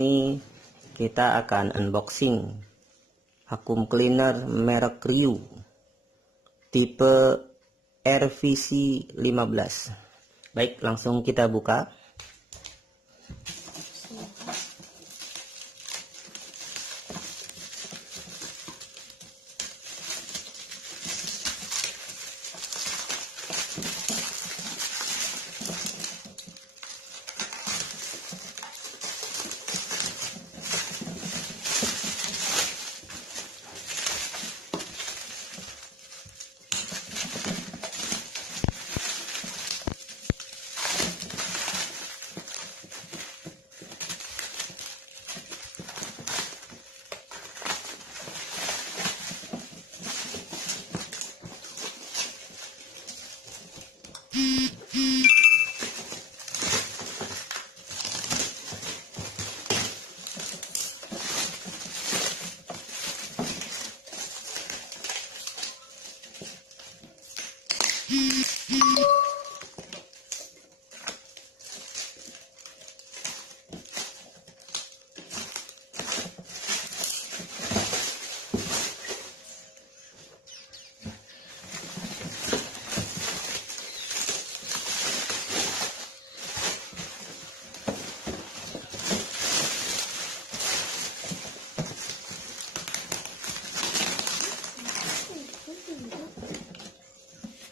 Ini kita akan unboxing vacuum cleaner merek Ryu tipe RVC 15. Baik, langsung kita buka.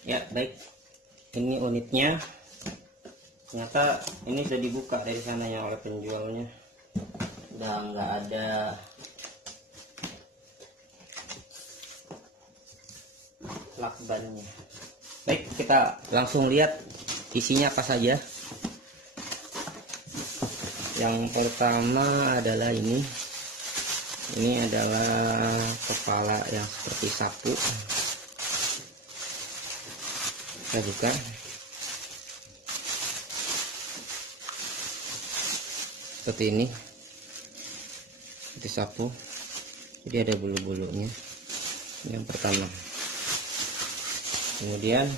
Ya, baik, ini unitnya. Ternyata ini sudah dibuka dari sananya oleh penjualnya, udah nggak ada lakbannya. Baik, kita langsung lihat isinya apa saja. Yang pertama adalah ini adalah kepala yang seperti sapu. Kita buka. Seperti ini, seperti sapu, jadi ada bulu-bulunya. Yang pertama. Kemudian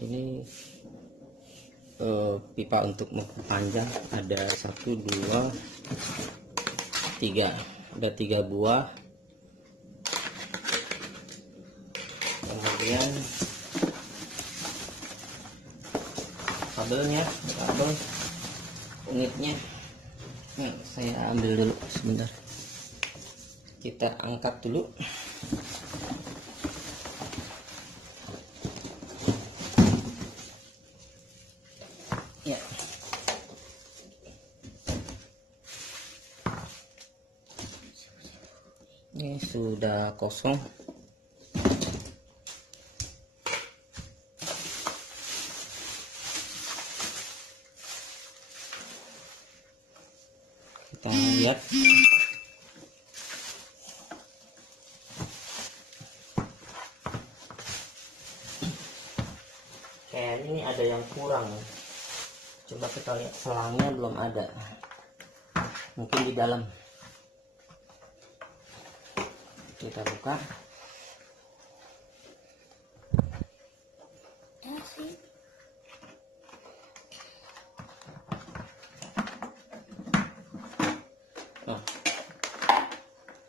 ini pipa untuk memperpanjang, ada 1, 2, 3, ada 3 buah. Kemudian kabel unitnya. Saya ambil dulu sebentar, kita angkat dulu. Ya, ini sudah kosong. Kita lihat. Kayaknya ini ada yang kurang. Coba kita lihat, selangnya belum ada. Mungkin di dalam. Kita buka.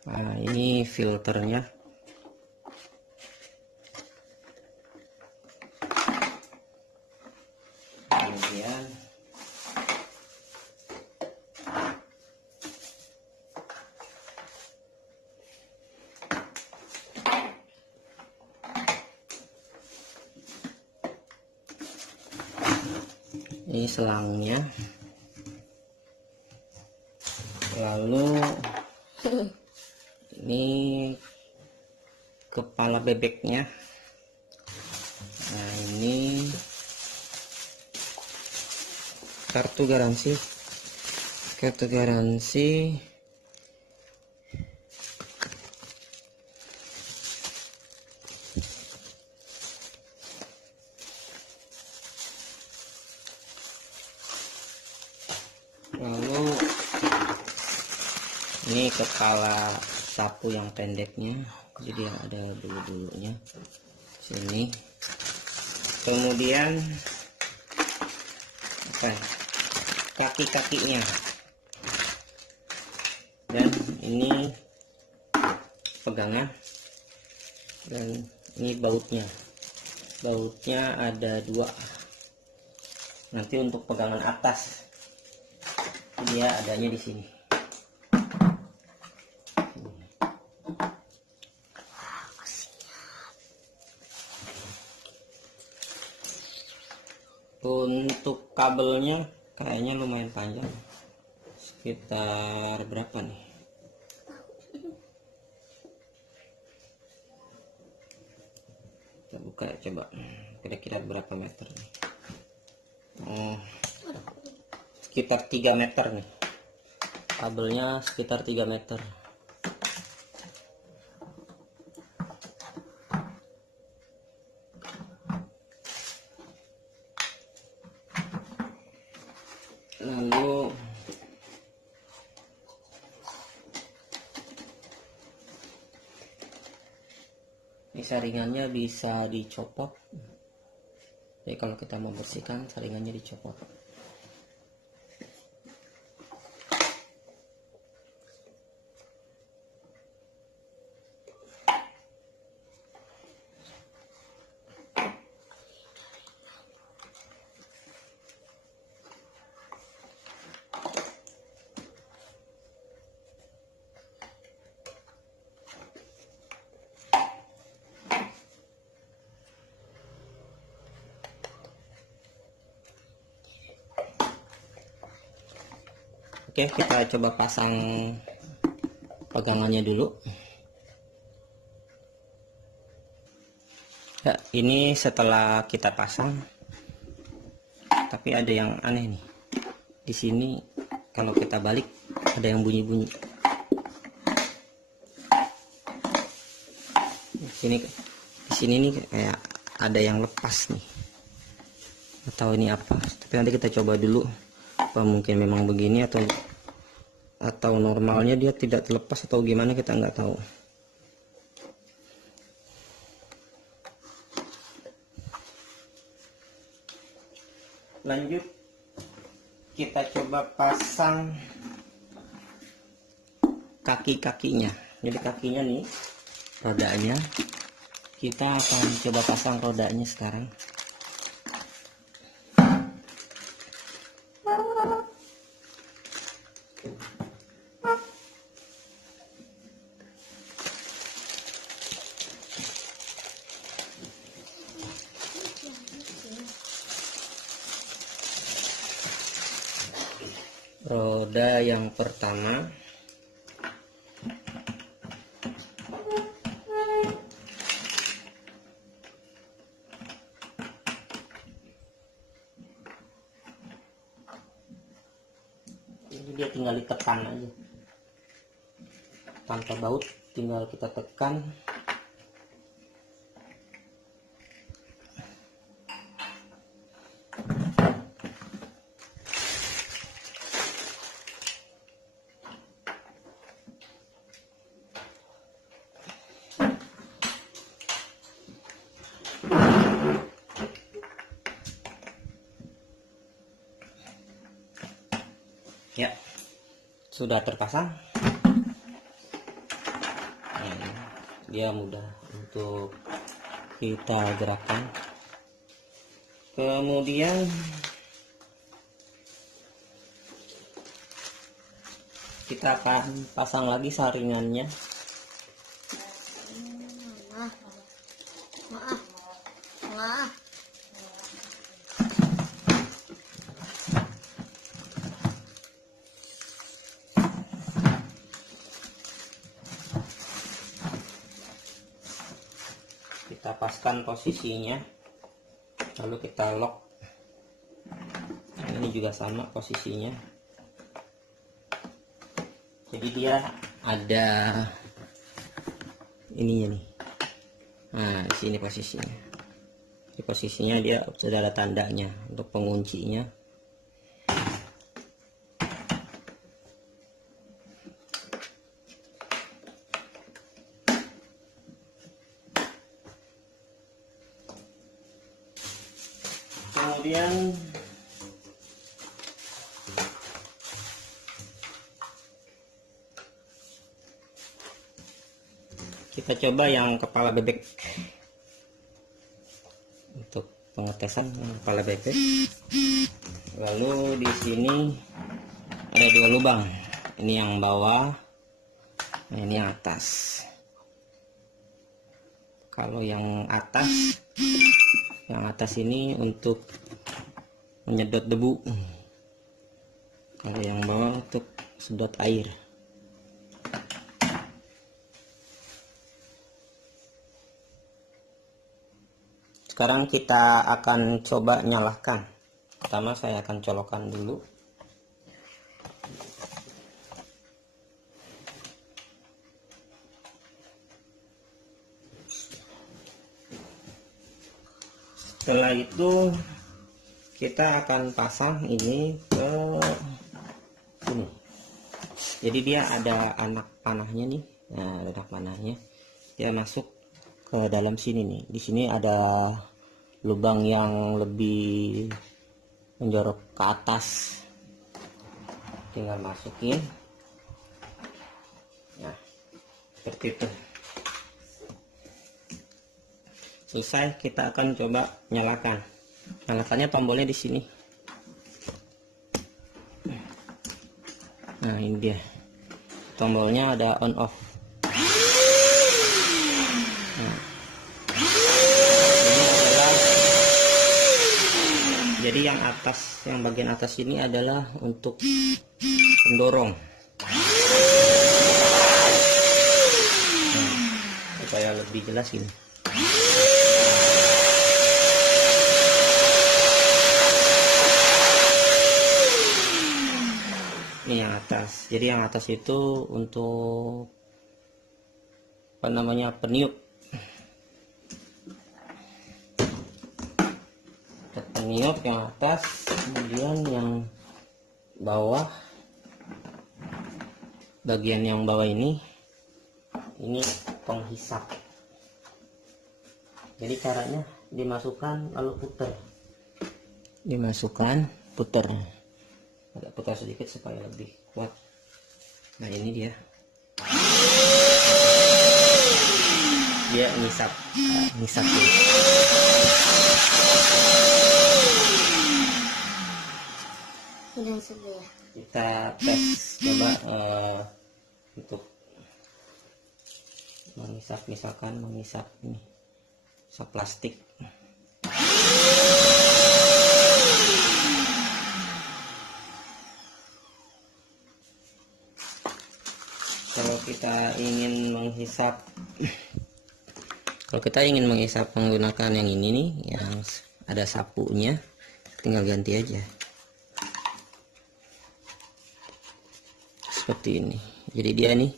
Nah, ini filternya. Kemudian ini selangnya. Lalu ini kepala bebeknya. Nah, ini kartu garansi. Lalu ini kepala sapu yang pendeknya, jadi ada bulu-bulunya sini. Kemudian paskan kaki-kakinya, dan ini pegangan, dan ini bautnya ada 2. Nanti untuk pegangan atas dia adanya di sini. Untuk kabelnya kayaknya lumayan panjang, sekitar berapa nih? Kita buka ya, coba kira-kira berapa meter nih? Sekitar 3 meter nih, kabelnya sekitar 3 meter. Lalu ini saringannya bisa dicopot. Jadi kalau kita mau bersihkan, saringannya dicopot. Oke, kita coba pasang pegangannya dulu. Ya, ini setelah kita pasang, tapi ada yang aneh nih. Di sini kalau kita balik ada yang bunyi-bunyi. Di sini nih kayak ada yang lepas nih. Atau ini apa? Tapi nanti kita coba dulu. Apa mungkin memang begini atau normalnya dia tidak terlepas atau gimana, kita nggak tahu. Lanjut kita coba pasang kaki-kakinya. Jadi kakinya nih, rodanya kita akan coba pasang rodanya sekarang. Roda yang pertama ini dia tinggal ditekan aja tanpa baut, tinggal kita tekan. Ya, sudah terpasang. Dia mudah untuk kita gerakkan. Kemudian kita akan pasang lagi saringannya. Kita paskan posisinya, lalu kita lock. Ini juga sama posisinya, jadi dia ada ininya nih. Nah, di sini posisinya. Di posisinya dia sudah ada tandanya untuk penguncinya. Kemudian kita coba yang kepala bebek. Untuk pengetesan kepala bebek. Lalu di sini ada 2 lubang. Ini yang bawah, nah ini yang atas. Kalau yang atas ini untuk menyedot debu. Kalau yang bawah untuk sedot air. Sekarang kita akan coba nyalakan. Pertama saya akan colokkan dulu. Setelah itu kita akan pasang ini ke sini. Jadi dia ada anak panahnya nih. Nah, anak panahnya dia masuk ke dalam sini nih. Di sini ada lubang yang lebih menjorok ke atas. Tinggal masukin. Nah, seperti itu. Selesai, kita akan coba nyalakan. Nyalakannya tombolnya di sini. Nah, ini dia. Tombolnya ada on off. Nah, ini adalah, jadi yang atas, yang bagian atas ini adalah untuk pendorong. Nah, supaya lebih jelas ini. Ini yang atas. Jadi yang atas itu untuk apa namanya, peniup. Peniup yang atas, kemudian yang bawah, bagian yang bawah ini penghisap. Jadi caranya dimasukkan lalu putar. Dimasukkan, putar. Agak putar sedikit supaya lebih kuat. Nah, ini dia. Dia ngisap, ngisap dulu. Kita tes coba untuk mengisap, misalkan mengisap ini, isap plastik. Kalau kita ingin menghisap menggunakan yang ini nih, yang ada sapunya, tinggal ganti aja seperti ini. Jadi dia nih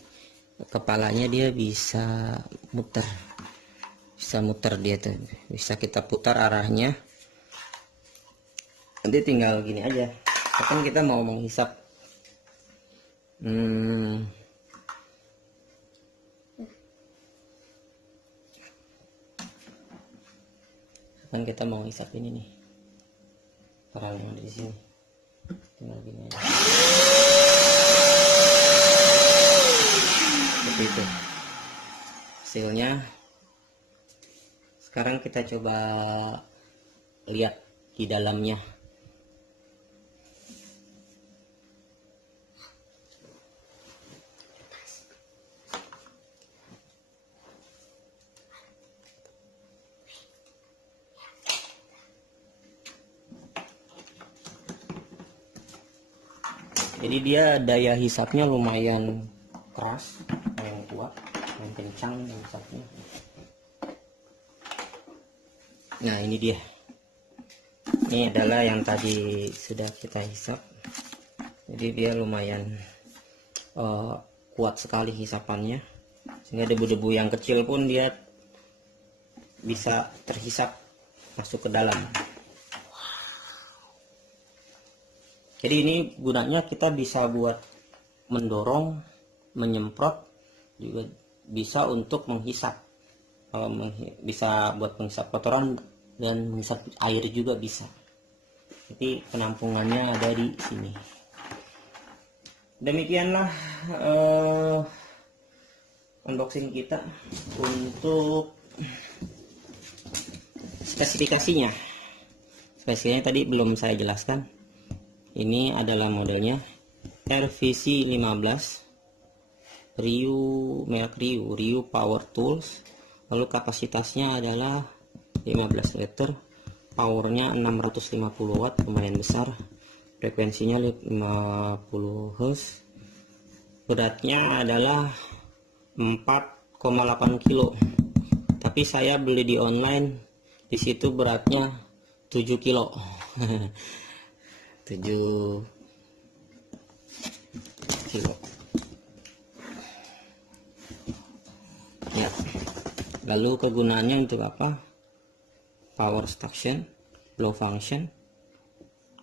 kepalanya dia bisa muter, dia tuh, bisa kita putar arahnya. Nanti tinggal gini aja, kan kita mau menghisap kan kita mau hisap ini nih, parang yang ada di sini, tinggal gini aja. Seperti itu hasilnya. Sekarang kita coba lihat di dalamnya. Jadi dia daya hisapnya lumayan keras, lumayan kuat, lumayan kencang hisapnya. Nah, ini dia. Ini adalah yang tadi sudah kita hisap. Jadi dia lumayan kuat sekali hisapannya, sehingga debu-debu yang kecil pun dia bisa terhisap masuk ke dalam. Jadi ini gunanya kita bisa buat mendorong, menyemprot, juga bisa untuk menghisap. Bisa buat menghisap kotoran dan menghisap air juga bisa. Jadi penampungannya ada di sini. Demikianlah unboxing kita. Untuk spesifikasinya tadi belum saya jelaskan. Ini adalah modelnya RVC 15 merek Ryu Power Tools. Lalu kapasitasnya adalah 15 liter, powernya 650 watt, lumayan besar, frekuensinya 50 Hz, beratnya adalah 4,8 kilo, tapi saya beli di online, di situ beratnya 7 kilo. 7 kilo ya. Lalu kegunaannya untuk apa? Power station, low function,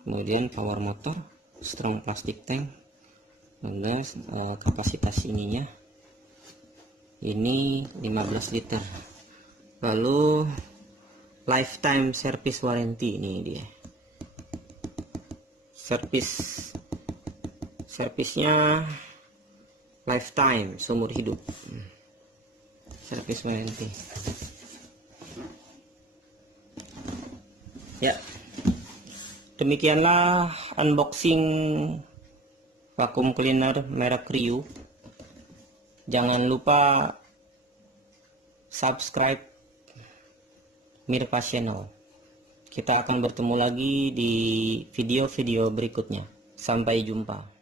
kemudian power motor, strong plastic tank. Kemudian kapasitas ininya ini 15 liter. Lalu lifetime service warranty, ini dia. Servisnya lifetime, seumur hidup. Service warranty. Ya, demikianlah unboxing vacuum cleaner merek Ryu. Jangan lupa subscribe Mirpa Channel. Kita akan bertemu lagi di video-video berikutnya. Sampai jumpa.